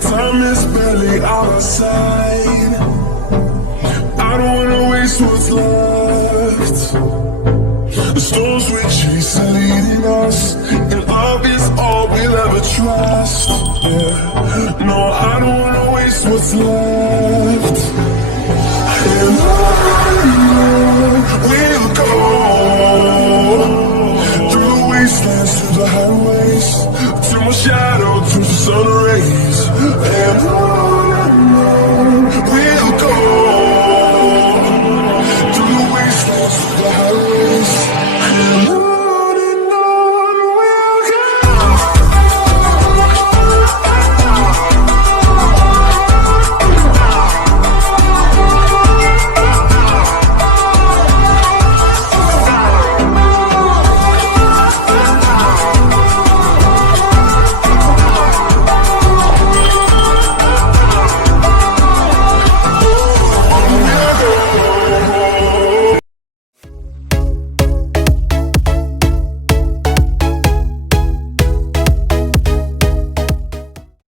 Time is barely on our side. I don't wanna waste what's left. The storms we chase are leading us, and love is all we'll ever trust. Yeah. No, I don't wanna waste what's left. And on we'll go, through the wastelands, through the highways, till my shadow turns to sun rays. And on